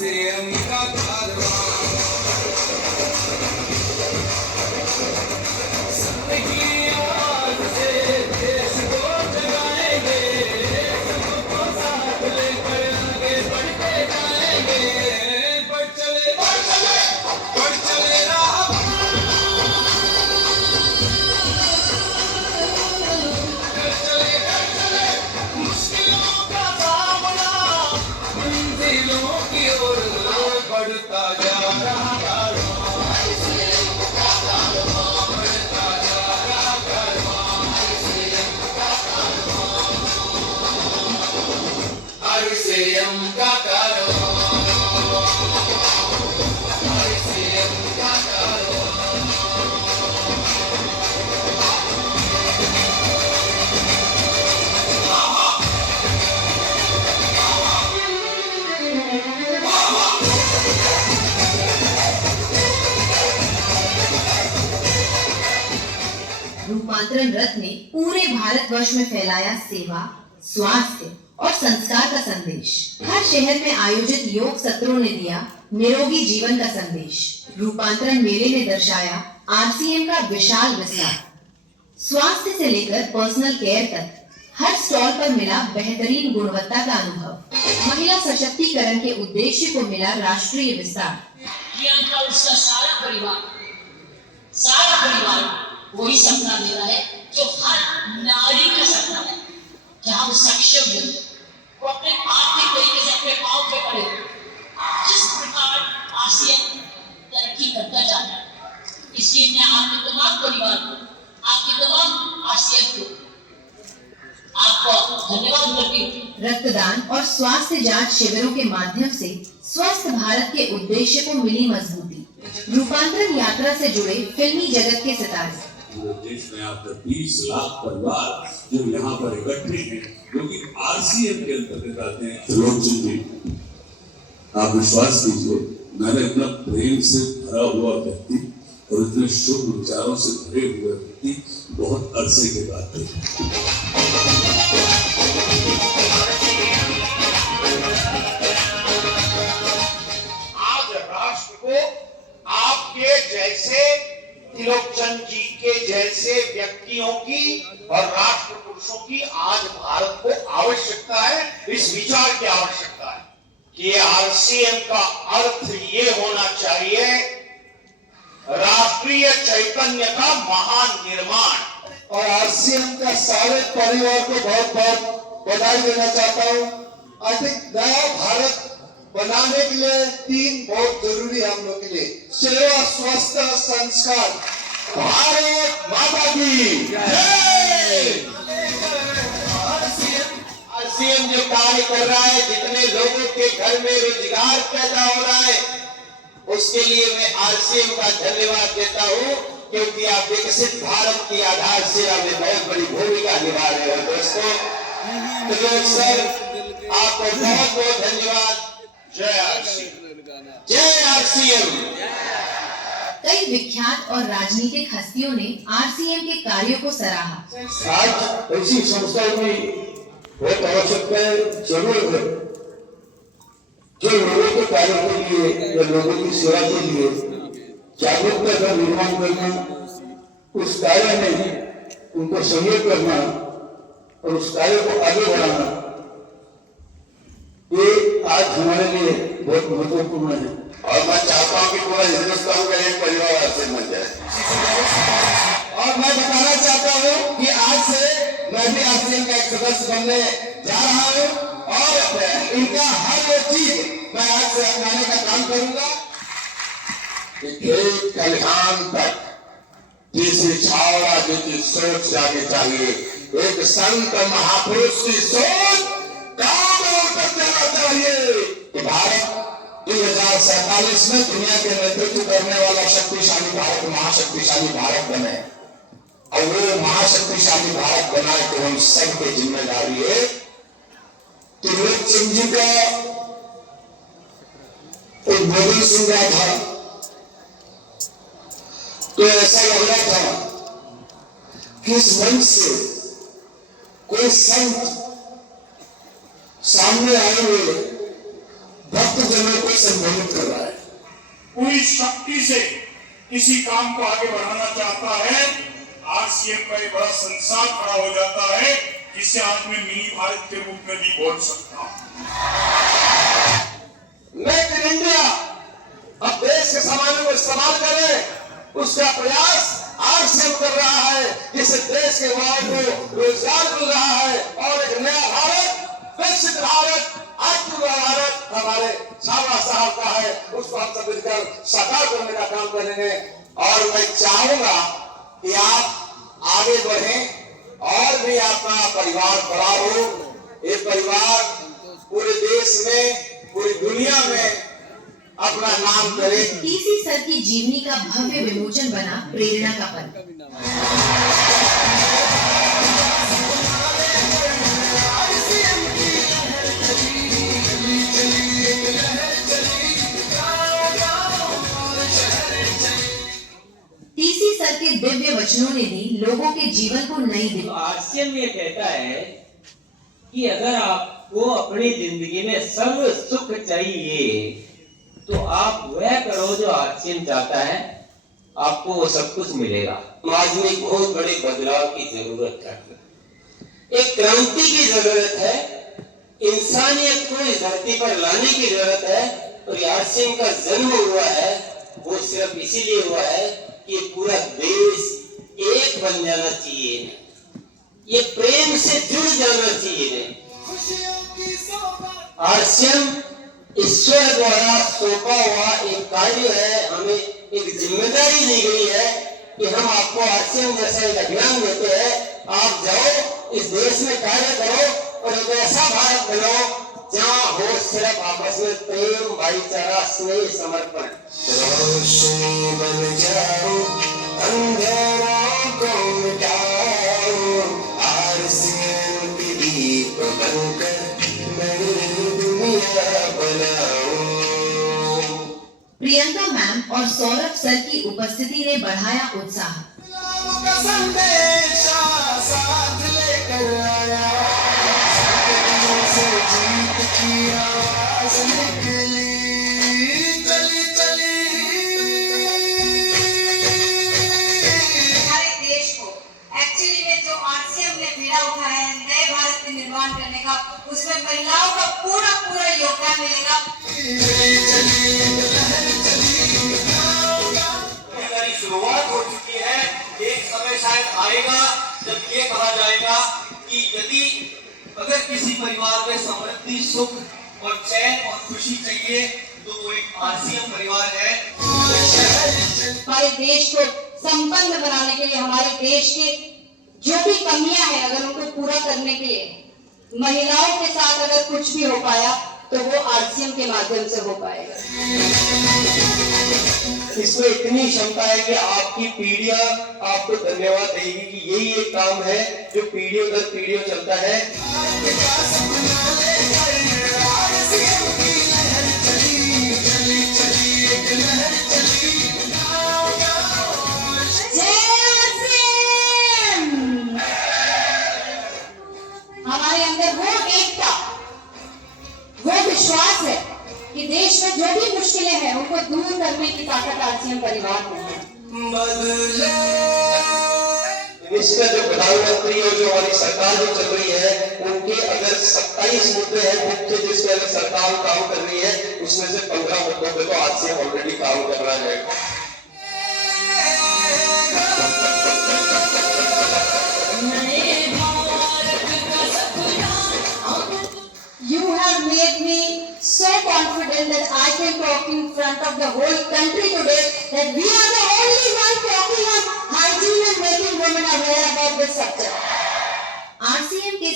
RCM का कारवां सबकी आवाज से देश को जगाएंगे, सबको साथ लेकर आगे बढ़ते जाएंगे। बढ़ चले राह मुश्किलों का सामना, मंजिलों की ओर बढ़ता जा रहा कारवां, बढ़ता जा रहा कारवां, आरसीएम का कारवां, आरसीएम का कारवां। रूपांतरण रथ ने पूरे भारतवर्ष में फैलाया सेवा, स्वास्थ्य और संस्कार का संदेश। हर शहर में आयोजित योग सत्रों ने दिया निरोगी जीवन का संदेश। रूपांतरण मेले ने दर्शाया आरसीएम का विशाल विस्तार। स्वास्थ्य से लेकर पर्सनल केयर तक हर स्टॉल पर मिला बेहतरीन गुणवत्ता का अनुभव। महिला सशक्तिकरण के उद्देश्य को मिला राष्ट्रीय विस्तार। प्रियंका उसका सारा परिवार वही सपना ले रहा है जो हर नारी का सपना है, जहाँ वो सक्षम हो, वो अपने आर्थिक तरीके से अपने पांव पे खड़े हो। जिस प्रकार आरसीएम तरक्की करता जाता है, इसलिए मैं आपके तमाम परिवार को, आपके तमाम आरसीएम को आपको धन्यवाद करती हूँ। रक्तदान और स्वास्थ्य जांच शिविरों के माध्यम से स्वस्थ भारत के उद्देश्य को मिली मजबूती। रूपांतरण यात्रा से जुड़े फिल्मी जगत के सितारे। पूरे देश में आपके 20 लाख परिवार जो यहाँ पर इकट्ठे हैं, जो कि आरसीएम के अंतर्गत आते हैं। त्रिलोचन जी, आप विश्वास कीजिए, मैंने इतना प्रेम से भरा हुआ व्यक्ति और इतने शुभ विचारों से भरे हुए व्यक्ति बहुत अरसे के बाद देखे। आज राष्ट्र को आपके जैसे त्रिलोचन जी के जैसे व्यक्तियों की और राष्ट्र पुरुषों की आज भारत को आवश्यकता है। इस विचार की आवश्यकता है कि आरसीएम का अर्थ ये होना चाहिए राष्ट्रीय चैतन्य का महान निर्माण। और आरसीएम का सारे परिवार को बहुत बहुत बधाई देना चाहता हूँ। आई थिंक नया भारत बनाने के लिए 3 बहुत जरूरी है हम लोग के लिए: सेवा, स्वास्थ्य, संस्कार। भारत माता की जय। आरसीएम जो कार्य कर रहा है, जितने लोगों के घर में रोजगार पैदा हो रहा है, उसके लिए मैं आरसीएम का धन्यवाद देता हूँ, क्योंकि आप विकसित भारत की आधारशिला में बहुत बड़ी भूमिका निभा रहे हो। दोस्तों, त्रिलोक सर, आपको बहुत बहुत धन्यवाद। जय आरसीएम, जय आरसीएम। कई विख्यात और राजनीतिक हस्तियों ने आरसीएम के कार्यों को सराहा। आज ऐसी संस्थाओं की बहुत आवश्यकता है, जरूरत है, जो लोगों के कार्य के लिए या लोगों की सेवा के लिए जागरूकता का निर्माण करना, उस कार्य में उनको सहयोग करना और उस कार्य को आगे बढ़ाना, ये आज हमारे लिए बहुत महत्वपूर्ण है। और मैं चाहता हूँ कि पूरा हिंदुस्तान का एक परिवार आरसीएम बन जाए। और मैं बताना चाहता हूँ कि आज से मैं भी आरसीएम का एक सदस्य बनने जा रहा हूँ और इनका हर वो चीज मैं आज से अपनाने का काम करूंगा। खेत खलिहान तक जिसे छावड़ा जिसकी सोच जानी चाहिए, एक संत महापुरुष की सोच काम कर देना चाहिए कि भारत 2047 में दुनिया के नेतृत्व करने वाला शक्तिशाली भारत, महाशक्तिशाली भारत बने। और वो महाशक्तिशाली भारत बनाए तो हम सबकी जिम्मेदारी है। त्रिलोचन जी का उद्बोधन सुन रहा था तो ऐसा लग रहा था कि इस मंच से कोई संत सामने आए हुए भक्तजनों को को संबोधित कर रहा है। पूरी शक्ति से किसी काम को आगे बढ़ाना चाहता है, आरसीएम का एक बड़ा संसार खड़ा हो जाता है, जिसे आज मैं मिनी भारत के रूप में भी बोल सकता हूं। मेक इन इंडिया, अब देश के सामानों को इस्तेमाल करें, उसका प्रयास आरसीएम कर रहा है, जिससे देश के युवाओं को रोजगार मिल रहा है और एक नया भारत, विकसित भारत, आत्मनिर्भर भारत हमारे शाहबाज साहब का है। उसको हम सब मिलकर साकार करने का काम करेंगे। और मैं चाहूंगा कि आप आगे बढ़ें और भी आपका परिवार बड़ा हो। ये परिवार पूरे देश में, पूरी दुनिया में अपना नाम करे। टीसी सर की जीवनी का भव्य विमोचन बना प्रेरणा का पल। टीसी सर के दिव्य वचनों ने दी लोगों के जीवन को नई दिशा। तो आरसीएम ये कहता है कि अगर आपको अपनी जिंदगी में सर्व सुख चाहिए तो आप वह करो जो आरसीएम चाहता है, आपको वो सब कुछ मिलेगा। समाज में एक बहुत बड़े बदलाव की जरूरत है, एक क्रांति की जरूरत है, इंसानियत को इस धरती पर लाने की जरूरत है। और आरसीएम का जन्म हुआ है वो सिर्फ इसीलिए हुआ है कि पूरा देश एक बन जाना चाहिए, ये प्रेम से जुड़ जाना चाहिए। आरसीएम ईश्वर द्वारा सौंपा हुआ एक कार्य है, हमें एक जिम्मेदारी दी गई है कि हम आपको आरसीएम जैसा एक अभियान देते हैं, आप जाओ इस देश में कार्य करो और एक ऐसा भारत बनाओ जहाँ हो सिर्फ आपस में प्रेम, भाईचारा, स्नेह, समर्पण। रोशनी बन जाओ, अंधेरों को मिटाओ, आरसीएम की दीप बनकर नई दुनिया बनाओ। प्रियंका मैम और सौरभ सर की उपस्थिति ने बढ़ाया उत्साह। संदेशा साथ लेकर आया, से जीत की आवाज निकली, चली चली। हमारे देश को एक्चुअली में जो आरसीएम ने बीड़ा उठाया है नए भारत के निर्माण करने का, उसमें महिलाओं का पूरा पूरा योगदान मिलेगा। शुरुआत हो चुकी है, एक समय शायद आएगा जब ये कहा जाएगा कि यदि अगर किसी परिवार में समृद्धि, सुख और चैन और खुशी चाहिए तो वो एक आरसीएम परिवार है। हमारे देश को संपन्न बनाने के लिए, हमारे देश के जो भी कमियां हैं अगर उनको पूरा करने के लिए महिलाओं के साथ अगर कुछ भी हो पाया तो वो आरसीएम के माध्यम से हो पाएगा। इसमें इतनी क्षमता है कि आपकी पीढ़ियां आपको धन्यवाद देगी कि यही एक काम है जो पीढ़ियों दर पीढ़ियों चलता है। हमारे अंदर वो एकता, वो विश्वास है कि देश में जो भी मुश्किलें हैं उनको दूर करने की ताकत आरसीएम परिवार में है। इसका जो प्रधानमंत्री और जो हमारी सरकार जो चल रही है उनके अगर 27 मुद्दे हैं मुख्य जिस पे अगर सरकार काम कर रही है, उसमें से 15 मुद्दों पे तो आरसीएम ऑलरेडी काम कर रहा है। You have made me so confident that I can talk in front of the whole country today that we are the only one talking on hygiene and making women aware about this subject. RCM के